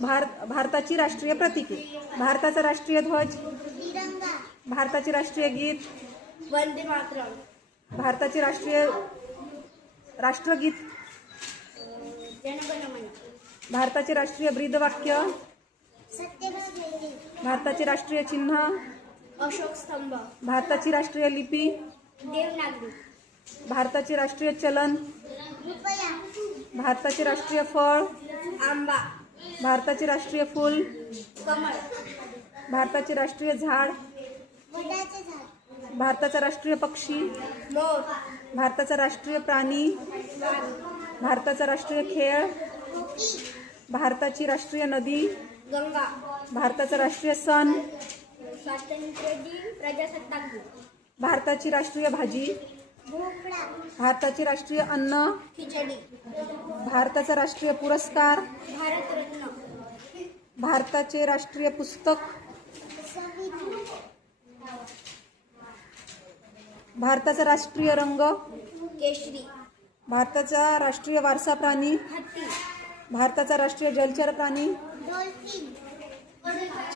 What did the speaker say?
भारताची राष्ट्रीय प्रतीके. भारताचा राष्ट्रीय ध्वज. तिरंगा. भारताचे राष्ट्रीय गीत. वंदे मातरम. भारताचे राष्ट्रगीत. जनगण मन. भारताचे राष्ट्रीय ब्रीदवाक्य. सत्यमेव जयते. भारताचे राष्ट्रीय चिन्ह. अशोक स्तंभ. भारताची राष्ट्रीय लिपी. देवनागरी. भारताचे राष्ट्रीय चलन. रुपया. भारताचे राष्ट्रीय फळ. आंबा. भारताचे राष्ट्रीय फूल. कमळ. भारताचे राष्ट्रीय झाड. वडाचे झाड. भारताचा राष्ट्रीय पक्षी. मोर. भारताचा राष्ट्रीय प्राणी. भारताचा राष्ट्रीय खेळ. हॉकी. भारताची राष्ट्रीय नदी. गंगा. भारताचा राष्ट्रीय सण. स्वातंत्र्य दिन. प्रजासत्ताक दिन. भारताची राष्ट्रीय भाजी. भोपळा. भारताचे राष्ट्रीय अन्न. खिचडी. भारताचा राष्ट्रीय पुरस्कार. भारतरत्न. भारताचे राष्ट्रीय पुस्तक. संविधान. भारताचा राष्ट्रीय रंग. केशरी. भारताचा राष्ट्रीय वारसा प्राणी. हत्ती. भारताचा राष्ट्रीय जलचर प्राणी. डॉल्फिन.